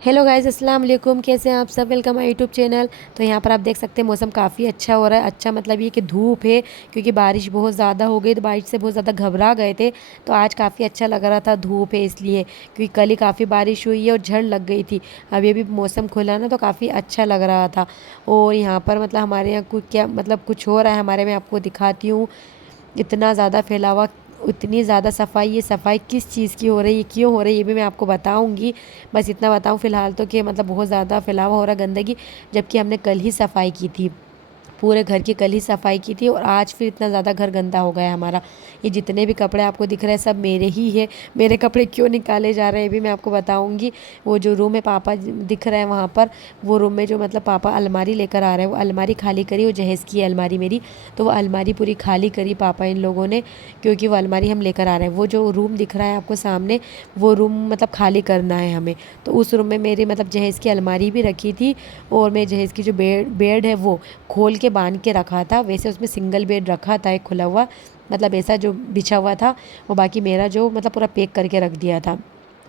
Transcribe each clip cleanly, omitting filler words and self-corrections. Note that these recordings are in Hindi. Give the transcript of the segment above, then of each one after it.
हेलो गाइस, अस्सलाम वालेकुम। कैसे हैं आप सब? Welcome my YouTube channel. तो यहाँ पर आप देख सकते हैं मौसम काफ़ी अच्छा हो रहा है। अच्छा मतलब ये कि धूप है, क्योंकि बारिश बहुत ज़्यादा हो गई तो बारिश से बहुत ज़्यादा घबरा गए थे। तो आज काफ़ी अच्छा लग रहा था, धूप है इसलिए, क्योंकि कल ही काफ़ी बारिश हुई है और झड़ लग गई थी। अभी अभी मौसम खुला ना तो काफ़ी अच्छा लग रहा था। और यहाँ पर मतलब हमारे यहाँ कुछ क्या मतलब कुछ हो रहा है हमारे में, आपको दिखाती हूँ। इतना ज़्यादा फैलावा, इतनी ज़्यादा सफाई, ये सफाई किस चीज़ की हो रही है, क्यों हो रही है, ये भी मैं आपको बताऊंगी। बस इतना बताऊं फिलहाल तो कि मतलब बहुत ज़्यादा फैलावा हो रहा है गंदगी, जबकि हमने कल ही सफाई की थी। पूरे घर की कल ही सफाई की थी और आज फिर इतना ज़्यादा घर गंदा हो गया है हमारा। ये जितने भी कपड़े आपको दिख रहे हैं सब मेरे ही है। मेरे कपड़े क्यों निकाले जा रहे हैं ये भी मैं आपको बताऊंगी। वो जो रूम है पापा दिख रहे हैं वहाँ पर, वो रूम में जो मतलब पापा अलमारी लेकर आ रहे हैं, वो अलमारी खाली करी, वो जहेज़ की है अलमारी मेरी। तो वो अलमारी पूरी खाली करी पापा इन लोगों ने, क्योंकि वो अलमारी हम लेकर आ रहे हैं। वो जो रूम दिख रहा है आपको सामने, वो रूम मतलब खाली करना है हमें। तो उस रूम में मेरी मतलब जहेज़ की अलमारी भी रखी थी, और मैं जहेज़ की जो बेड बेड है वो खोल के बांध के रखा था। वैसे उसमें सिंगल बेड रखा था, एक खुला हुआ, मतलब ऐसा जो बिछा हुआ था वो, बाकी मेरा जो मतलब पूरा पैक करके रख दिया था।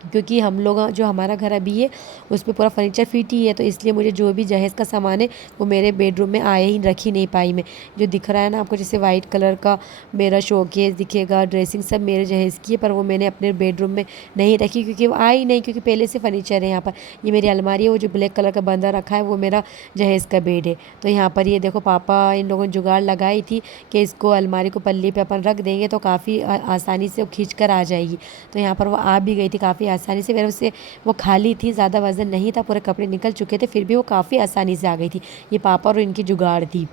क्योंकि हम लोग जो हमारा घर अभी है उसमें पूरा फर्नीचर फिट ही है, तो इसलिए मुझे जो भी जहेज़ का सामान है वो मेरे बेडरूम में आए ही रख ही नहीं पाई मैं। जो दिख रहा है ना आपको, जैसे वाइट कलर का मेरा शोकेस दिखेगा, ड्रेसिंग सब मेरे जहेज़ की है, पर वो मैंने अपने बेडरूम में नहीं रखी क्योंकि वो आई नहीं, क्योंकि पहले से फर्नीचर है यहाँ पर। ये मेरी अलमारी है, वो जो ब्लैक कलर का बंदा रखा है वो मेरा जहेज़ का बेड है। तो यहाँ पर ये देखो पापा इन लोगों ने जुगाड़ लगाई थी कि इसको अलमारी को पल्ली पे अपन रख देंगे तो काफ़ी आसानी से वो खींच कर आ जाएगी। तो यहाँ पर वो आ भी गई थी काफ़ी आसानी से। वैसे से वो खाली थी, ज़्यादा वज़न नहीं था, पूरे कपड़े निकल चुके थे, फिर भी वो काफ़ी आसानी से आ गई थी। ये पापा और इनकी जुगाड़ थी।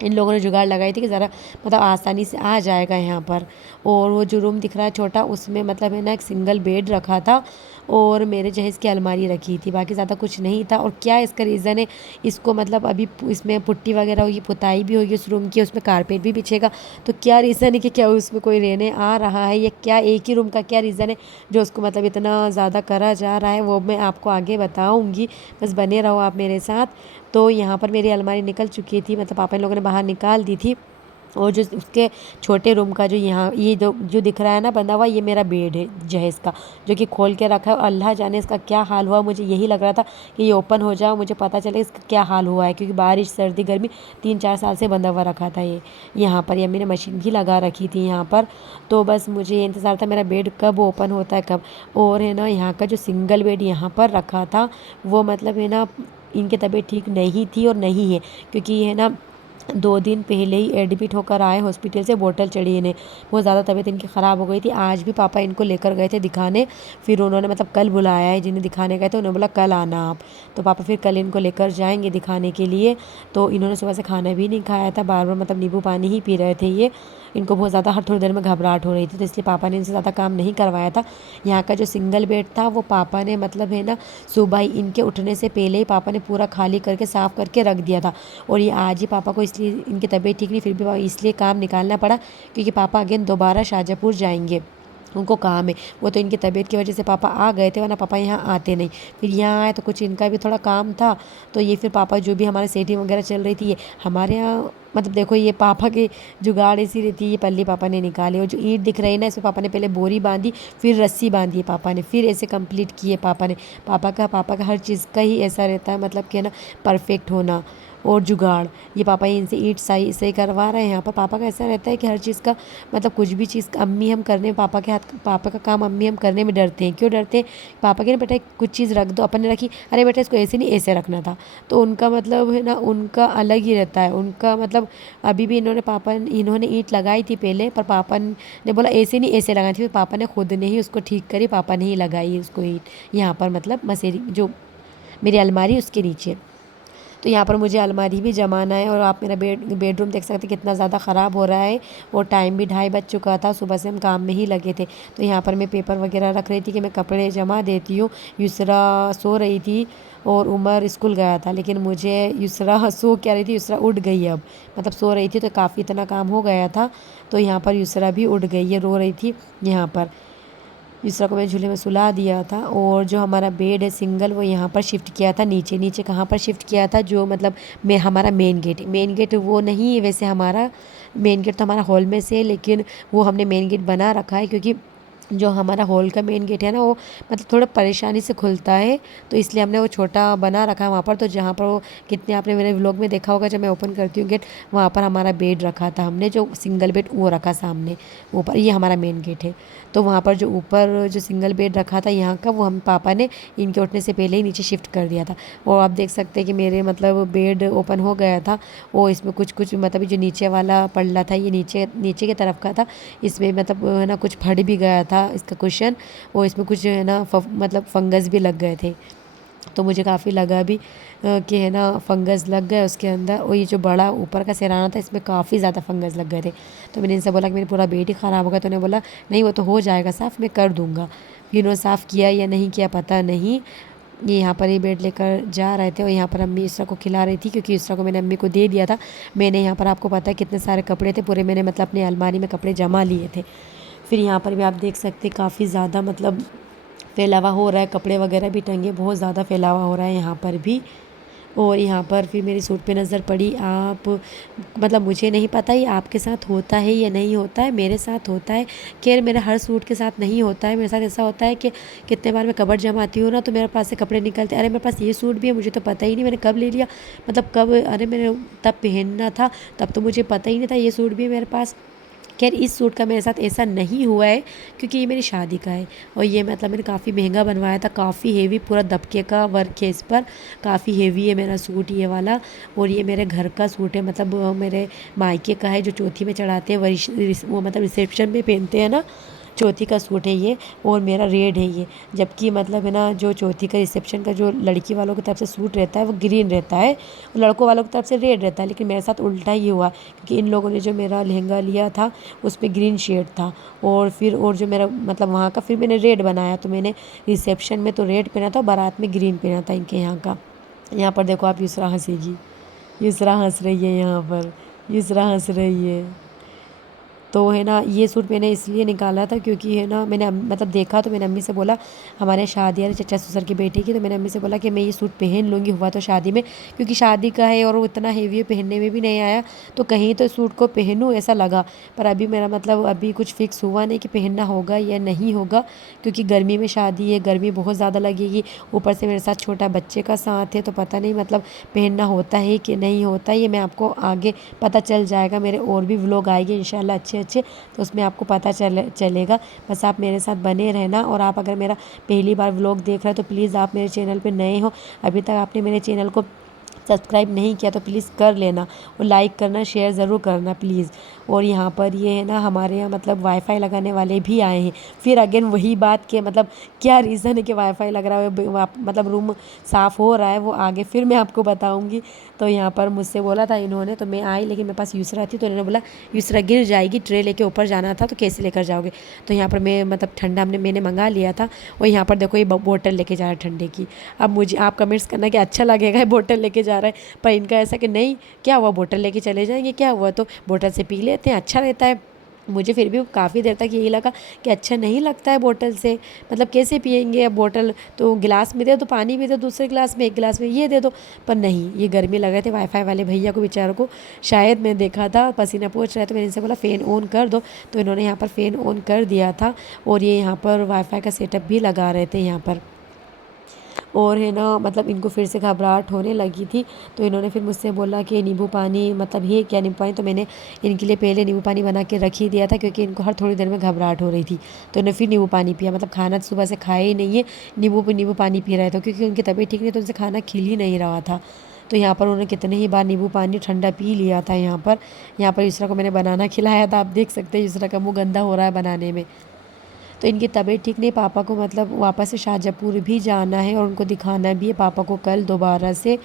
इन लोगों ने जुगाड़ लगाई थी कि ज़रा मतलब आसानी से आ जाएगा यहाँ पर। और वो जो रूम दिख रहा है छोटा, उसमें मतलब है ना एक सिंगल बेड रखा था और मेरे जहेज़ की अलमारी रखी थी, बाकी ज़्यादा कुछ नहीं था। और क्या इसका रीज़न है, इसको मतलब अभी इसमें पुट्टी वगैरह होगी, पुताई भी होगी उस रूम की, उसमें कारपेट भी बिछेगा। तो क्या रीज़न है कि क्या उसमें कोई रहने आ रहा है, या क्या एक ही रूम का क्या रीज़न है जो उसको मतलब इतना ज़्यादा करा जा रहा है, वो मैं आपको आगे बताऊँगी। बस बने रहो आप मेरे साथ। तो यहाँ पर मेरी अलमारी निकल चुकी थी, मतलब पापा इन लोगों ने बाहर निकाल दी थी। और जो उसके छोटे रूम का जो यहाँ ये जो जो दिख रहा है ना बंधा हुआ, ये मेरा बेड है जहेज़ का, जो कि खोल के रखा है। और अल्लाह जाने इसका क्या हाल हुआ, मुझे यही लग रहा था कि ये ओपन हो जाए, मुझे पता चले इसका क्या हाल हुआ है, क्योंकि बारिश सर्दी गर्मी 3-4 साल से बंधा हुआ रखा था ये यहाँ पर। ये मैंने मशीन भी लगा रखी थी यहाँ पर। तो बस मुझे ये इंतज़ार था मेरा बेड कब ओपन होता है कब। और है ना यहाँ का जो सिंगल बेड यहाँ पर रखा था, वो मतलब है ना इनकी तबीयत ठीक नहीं थी और नहीं है, क्योंकि ये है ना 2 दिन पहले ही एडमिट होकर आए हॉस्पिटल से, बोतल चढ़ी इन्हें। बहुत ज़्यादा तबीयत इनकी ख़राब हो गई थी। आज भी पापा इनको लेकर गए थे दिखाने, फिर उन्होंने मतलब कल बुलाया है जिन्हें दिखाने गए थे, उन्होंने बोला कल आना आप। तो पापा फिर कल इनको लेकर जाएंगे दिखाने के लिए। तो इन्होंने सुबह से खाना भी नहीं खाया था, बार बार मतलब नींबू पानी ही पी रहे थे ये। इनको बहुत ज़्यादा हर थोड़ी देर में घबराहट हो रही थी, तो इसलिए पापा ने इनसे ज़्यादा काम नहीं करवाया था। यहाँ का जो सिंगल बेड था वो पापा ने मतलब है ना सुबह ही इनके उठने से पहले ही पापा ने पूरा खाली करके साफ़ करके रख दिया था। और ये आज ही पापा को इसलिए, इनकी तबीयत ठीक नहीं फिर भी इसलिए काम निकालना पड़ा, क्योंकि पापा अगेन दोबारा शाहजहाँपुर जाएंगे, उनको काम है। वो तो इनकी तबीयत की वजह से पापा आ गए थे, वरना पापा यहाँ आते नहीं। फिर यहाँ आए तो कुछ इनका भी थोड़ा काम था, तो ये फिर पापा जो भी हमारे सेटिंग वगैरह चल रही थी ये हमारे यहाँ, मतलब देखो ये पापा की जुगाड़ ऐसी रहती है। ये पल्ली पापा ने निकाली, और जो ईंट दिख रही है ना इसमें पापा ने पहले बोरी बांधी, फिर रस्सी बांधी है पापा ने, फिर ऐसे कंप्लीट किए पापा ने। पापा का हर चीज़ का ही ऐसा रहता है, मतलब कि है ना परफेक्ट होना और जुगाड़। ये पापा ही इनसे ईंट सही सही करवा रहे हैं यहाँ पर। पापा का ऐसा रहता है कि हर चीज़ का मतलब कुछ भी चीज़ अम्मी हम करने में, पापा के हाथ, पापा का काम अम्मी हम करने में डरते हैं। क्यों डरते हैं? पापा के ना बेटा कुछ चीज़ रख दो, अपन ने रखी, अरे बेटा इसको ऐसे नहीं ऐसे रखना था। तो उनका मतलब है ना उनका अलग ही रहता है उनका मतलब। अभी भी इन्होंने ईंट लगाई थी पहले, पर पापा ने बोला ऐसे नहीं ऐसे लगाई थी, फिर पापा ने खुद ने ही उसको ठीक करी, पापा ने ही लगाई उसको ईंट यहाँ पर, मतलब मसेरी जो मेरी अलमारी उसके नीचे। तो यहाँ पर मुझे अलमारी भी जमाना है। और आप मेरा बेडरूम देख सकते हैं कितना ज़्यादा ख़राब हो रहा है। और टाइम भी 2:30 बज चुका था, सुबह से हम काम में ही लगे थे। तो यहाँ पर मैं पेपर वगैरह रख रही थी कि मैं कपड़े जमा देती हूँ। युसरा सो रही थी और उमर स्कूल गया था, लेकिन मुझे युसरा सो क्या रही थी, युसरा उठ गई अब, मतलब सो रही थी तो काफ़ी इतना काम हो गया था। तो यहाँ पर युसरा भी उठ गई है, रो रही थी यहाँ पर। दूसरा को मैं झूले में सुला दिया था। और जो हमारा बेड है सिंगल, वो यहाँ पर शिफ्ट किया था नीचे। नीचे कहाँ पर शिफ्ट किया था, जो मतलब मैं हमारा मेन गेट वो नहीं है वैसे, हमारा मेन गेट तो हमारा हॉल में से है, लेकिन वो हमने मेन गेट बना रखा है, क्योंकि जो हमारा हॉल का मेन गेट है ना, वो मतलब थोड़ा परेशानी से खुलता है, तो इसलिए हमने वो छोटा बना रखा है वहाँ पर। तो जहाँ पर वो कितने आपने मेरे व्लॉग में देखा होगा, जब मैं ओपन करती हूँ गेट, वहाँ पर हमारा बेड रखा था हमने, जो सिंगल बेड वो रखा सामने ऊपर। ये हमारा मेन गेट है। तो वहाँ पर जो ऊपर जो सिंगल बेड रखा था यहाँ का, वो हम पापा ने इनके उठने से पहले ही नीचे शिफ्ट कर दिया था। और आप देख सकते हैं कि मेरे मतलब बेड ओपन हो गया था। वो इसमें कुछ कुछ मतलब जो नीचे वाला पल्ला था, ये नीचे नीचे की तरफ का था, इसमें मतलब है ना कुछ फट भी गया था इसका कुशन। और इसमें कुछ है ना मतलब फंगस भी लग गए थे। तो मुझे काफ़ी लगा भी कि है ना फंगस लग गए उसके अंदर। और ये जो बड़ा ऊपर का सिराना था, इसमें काफ़ी ज़्यादा फंगस लग गए थे। तो मैंने इनसे बोला कि मेरा पूरा बेड ही ख़राब हो गया। तो उन्होंने बोला नहीं, वो तो हो जाएगा साफ़, मैं कर दूँगा। फिर उन्होंने साफ़ किया या नहीं किया पता नहीं। ये यहाँ पर ही बेड लेकर जा रहे थे, और यहाँ पर अम्मी इसरा को खिला रही थी, क्योंकि इसरा को मैंने अम्मी को दे दिया था। मैंने यहाँ पर आपको पता है कितने सारे कपड़े थे पूरे, मैंने मतलब अपनी अलमारी में कपड़े जमा लिए थे। फिर यहाँ पर भी आप देख सकते काफ़ी ज़्यादा मतलब फैलावा हो रहा है, कपड़े वगैरह भी टंगे, बहुत ज़्यादा फैलावा हो रहा है यहाँ पर भी। और यहाँ पर फिर मेरी सूट पे नज़र पड़ी। आप मतलब मुझे नहीं पता ये आपके साथ होता है या नहीं होता है, मेरे साथ होता है। खैर मेरे हर सूट के साथ नहीं होता है, मेरे साथ ऐसा होता है कि कितने बार मैं कबर्ड जमाती हूँ ना, तो मेरे पास से कपड़े निकलते, अरे मेरे पास ये सूट भी है, मुझे तो पता ही नहीं मैंने कब ले लिया, मतलब कब, अरे मैंने तब पहनना था, तब तो मुझे पता ही नहीं था ये सूट भी है मेरे पास। खैर इस सूट का मेरे साथ ऐसा नहीं हुआ है, क्योंकि ये मेरी शादी का है। और ये मतलब मैंने काफ़ी महंगा बनवाया था, काफ़ी हेवी, पूरा दबके का वर्क है इस पर, काफ़ी हेवी है मेरा सूट ये वाला। और ये मेरे घर का सूट है, मतलब मेरे मायके का है, जो चौथी में चढ़ाते हैं वो मतलब रिसेप्शन में पहनते हैं ना, चौथी का सूट है ये। और मेरा रेड है ये, जबकि मतलब है ना जो चौथी का रिसेप्शन का जो लड़की वालों की तरफ से सूट रहता है वो ग्रीन रहता है, और लड़कों वालों की तरफ से रेड रहता है। लेकिन मेरे साथ उल्टा ही हुआ, क्योंकि इन लोगों ने जो मेरा लहंगा लिया था उसमें ग्रीन शेड था, और फिर और जो मेरा मतलब वहाँ का फिर मैंने रेड बनाया। तो मैंने रिसेप्शन में तो रेड पहना था, बारात में ग्रीन पहना था इनके यहाँ का। यहाँ पर देखो आप, युसरा हंसेगी, युसरा हंस रही है यहाँ पर, युसरा हंस रही है। तो है ना ये सूट मैंने इसलिए निकाला था, क्योंकि है ना मैंने मतलब देखा, तो मैंने अम्मी से बोला, हमारे शादी है चचा ससुर की बेटी की, तो मैंने अम्मी से बोला कि मैं ये सूट पहन लूँगी, हुआ तो शादी में, क्योंकि शादी का है और वो इतना हेवी है, पहनने में भी नहीं आया, तो कहीं तो सूट को पहनूँ ऐसा लगा। पर अभी मेरा मतलब अभी कुछ फिक्स हुआ नहीं कि पहनना होगा या नहीं होगा, क्योंकि गर्मी में शादी है, गर्मी बहुत ज़्यादा लगेगी, ऊपर से मेरे साथ छोटा बच्चे का साथ है, तो पता नहीं मतलब पहनना होता है कि नहीं होता है। ये मैं आपको आगे पता चल जाएगा, मेरे और भी व्लॉग आएंगे इंशाल्लाह अच्छे अच्छे, तो उसमें आपको पता चलेगा। बस आप मेरे साथ बने रहना। और आप अगर मेरा पहली बार व्लॉग देख रहे हो, तो प्लीज़ आप मेरे चैनल पे नए हो, अभी तक आपने मेरे चैनल को सब्सक्राइब नहीं किया, तो प्लीज़ कर लेना, और लाइक करना, शेयर ज़रूर करना प्लीज़। और यहाँ पर ये है ना हमारे यहाँ मतलब वाईफाई लगाने वाले भी आए हैं। फिर अगेन वही बात कि मतलब क्या रीज़न है कि वाईफाई लग रहा है, मतलब रूम साफ़ हो रहा है, वो आगे फिर मैं आपको बताऊँगी। तो यहाँ पर मुझसे बोला था इन्होंने, तो मैं आई, लेकिन मेरे पास यूसरा थी, तो इन्होंने बोला यूसरा गिर जाएगी, ट्रे लेके ऊपर जाना था, तो कैसे लेकर जाओगे। तो यहाँ पर मैं मतलब ठंडा मैंने मंगा लिया था। और यहाँ पर देखो ये बोतल लेके जा रहा है ठंडे की। अब मुझे आप कमेंट्स करना कि अच्छा लगेगा ये बोतल लेके जा रहा है, पर इनका ऐसा कि नहीं, क्या हुआ बोतल लेके चले जाएंगे, क्या हुआ, तो बोतल से पी लेते हैं, अच्छा रहता है। मुझे फिर भी काफ़ी देर तक यही लगा कि अच्छा नहीं लगता है बोतल से, मतलब कैसे पियेंगे अब बोतल, तो गिलास में दे दो, पानी भी दो दूसरे गिलास में, एक गिलास में ये दे दो। पर नहीं, ये गर्मी लग रहे थे वाईफाई वाले भैया को बेचारों को, शायद मैं देखा था पसीना पोंछ रहा है, तो मैंने इनसे बोला फ़ैन ऑन कर दो, तो इन्होंने यहाँ पर फ़ैन ऑन कर दिया था। और ये यहाँ पर वाईफाई का सेटअप भी लगा रहे थे यहाँ पर। और है ना मतलब इनको फिर से घबराहट होने लगी थी, तो इन्होंने फिर मुझसे बोला कि नींबू पानी, मतलब ये क्या नींबू पानी, तो मैंने इनके लिए पहले नींबू पानी बना के रख ही दिया था, क्योंकि इनको हर थोड़ी देर में घबराहट हो रही थी। तो इन्होंने फिर नींबू पानी पिया, मतलब खाना सुबह से खाया ही नहीं है, नींबू पानी पी रहे थे, क्योंकि उनकी तबीयत ठीक नहीं, तो उनसे खाना खिल ही नहीं रहा था। तो यहाँ पर उन्होंने कितने ही बार नींबू पानी ठंडा पी लिया था। यहाँ पर यूसरा को मैंने बनाना खिलाया था, आप देख सकते हैं यूसरा का मुँह गंदा हो रहा है बनाने में। तो इनकी तबीयत ठीक नहीं, पापा को मतलब वापस से शाहजहाँपुर भी जाना है, और उनको दिखाना भी है पापा को कल दोबारा से।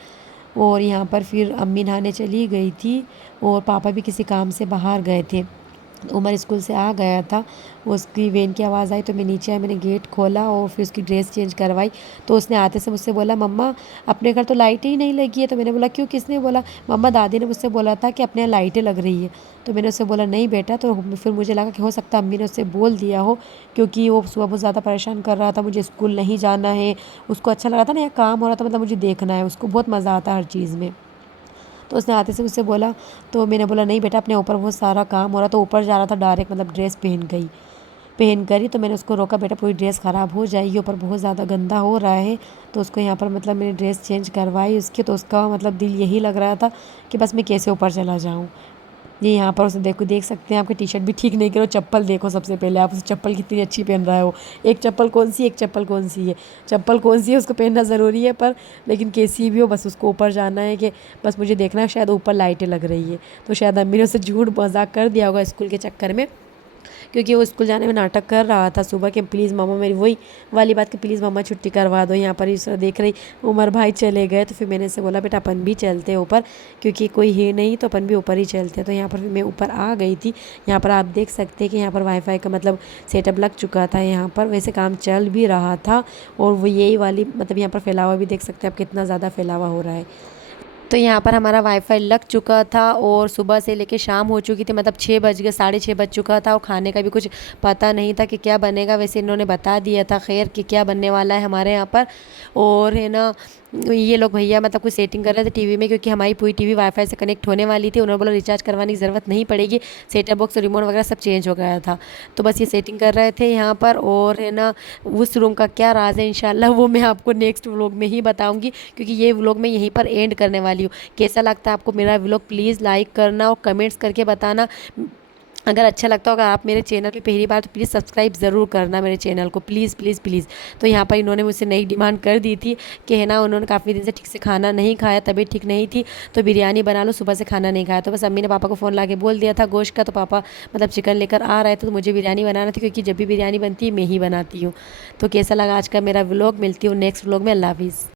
और यहाँ पर फिर अम्मी नहाने चली गई थी, और पापा भी किसी काम से बाहर गए थे। उमर स्कूल से आ गया था, उसकी वैन की आवाज़ आई, तो मैं नीचे आई, मैंने गेट खोला और फिर उसकी ड्रेस चेंज करवाई। तो उसने आते से मुझसे बोला, मम्मा अपने घर तो लाइट ही नहीं लगी है। तो मैंने बोला क्यों, किसने बोला। मम्मा दादी ने मुझसे बोला था कि अपने यहाँ लाइटें लग रही है। तो मैंने उससे बोला नहीं बेटा। तो फिर मुझे लगा कि हो सकता है अम्मी ने उससे बोल दिया हो, क्योंकि वो सुबह बहुत ज़्यादा परेशान कर रहा था, मुझे स्कूल नहीं जाना है, उसको अच्छा लगा था ना, यहाँ काम हो रहा था, मतलब मुझे देखना है, उसको बहुत मज़ा आता है हर चीज़ में। तो उसने आते से मुझसे बोला, तो मैंने बोला नहीं बेटा, अपने ऊपर बहुत सारा काम हो रहा, तो ऊपर जा रहा था डायरेक्ट, मतलब ड्रेस पहन गई। पहन कर ही। तो मैंने उसको रोका, बेटा पूरी ड्रेस ख़राब हो जाएगी, ऊपर बहुत ज़्यादा गंदा हो रहा है। तो उसको यहाँ पर मतलब मैंने ड्रेस चेंज करवाई उसकी। तो उसका मतलब दिल यही लग रहा था कि बस मैं कैसे ऊपर चला जाऊँ। ये यहाँ पर उसे देखो, देख सकते हैं, आपकी टी शर्ट भी ठीक नहीं करो, चप्पल देखो सबसे पहले आप, उस चप्पल कितनी अच्छी पहन रहा है वो। एक चप्पल कौन सी, एक चप्पल कौन सी है, चप्पल कौन सी है उसको पहनना ज़रूरी है, पर लेकिन कैसी भी हो बस उसको ऊपर जाना है। कि बस मुझे देखना है, शायद ऊपर लाइटें लग रही है। तो शायद अम्मी ने उसे झूठ मजाक कर दिया होगा स्कूल के चक्कर में, क्योंकि वो स्कूल जाने में नाटक कर रहा था सुबह के, प्लीज़ मामा, मेरी वही वाली बात कि प्लीज़ मामा छुट्टी करवा दो। यहाँ पर इस देख रही उमर भाई चले गए, तो फिर मैंने इसे बोला बेटा अपन भी चलते हैं ऊपर, क्योंकि कोई है नहीं तो अपन भी ऊपर ही चलते हैं। तो यहाँ पर फिर मैं ऊपर आ गई थी। यहाँ पर आप देख सकते हैं कि यहाँ पर वाईफाई का मतलब सेटअप लग चुका था, यहाँ पर वैसे काम चल भी रहा था। और वो यही वाली मतलब यहाँ पर फैलावा भी देख सकते हैं आप, कितना ज़्यादा फैलावा हो रहा है। तो यहाँ पर हमारा वाईफाई लग चुका था और सुबह से लेके शाम हो चुकी थी, मतलब 6 बज गए, 6:30 बज चुका था। और खाने का भी कुछ पता नहीं था कि क्या बनेगा। वैसे इन्होंने बता दिया था खैर कि क्या बनने वाला है हमारे यहाँ पर। और है ना, ये लोग भैया मतलब कुछ सेटिंग कर रहे थे टीवी में, क्योंकि हमारी पूरी टीवी वाईफाई से कनेक्ट होने वाली थी। उन्होंने बोला रिचार्ज करवाने की ज़रूरत नहीं पड़ेगी, सेटअप बॉक्स रिमोट वगैरह सब चेंज हो गया था। तो बस ये सेटिंग कर रहे थे यहाँ पर। और है ना, उस रूम का क्या राज है इंशाल्लाह वो मैं आपको नेक्स्ट व्लॉग में ही बताऊंगी, क्योंकि ये व्लॉग मैं यहीं पर एंड करने वाली हूँ। कैसा लगता है आपको मेरा व्लॉग, प्लीज़ लाइक करना और कमेंट्स करके बताना। अगर अच्छा लगता होगा, आप मेरे चैनल पे पहली बार तो प्लीज़ सब्सक्राइब ज़रूर करना मेरे चैनल को, प्लीज़ प्लीज़ प्लीज़। तो यहाँ पर इन्होंने मुझसे नई डिमांड कर दी थी कि है ना, उन्होंने काफ़ी दिन से ठीक से खाना नहीं खाया, तबीयत ठीक नहीं थी, तो बिरयानी बना लो, सुबह से खाना नहीं खाया। तो बस अम्मी ने पापा को फ़ोन ला के बोल दिया था गोश्त का, तो पापा मतलब चिकन लेकर आ रहे थे। तो मुझे बिरयानी बनाना थी, क्योंकि जब भी बिरयानी बनती है मैं ही बनाती हूँ। तो कैसा लगा आज का मेरा व्लॉग, मिलती हूँ नेक्स्ट व्लॉग में। अल्लाह हाफिज़।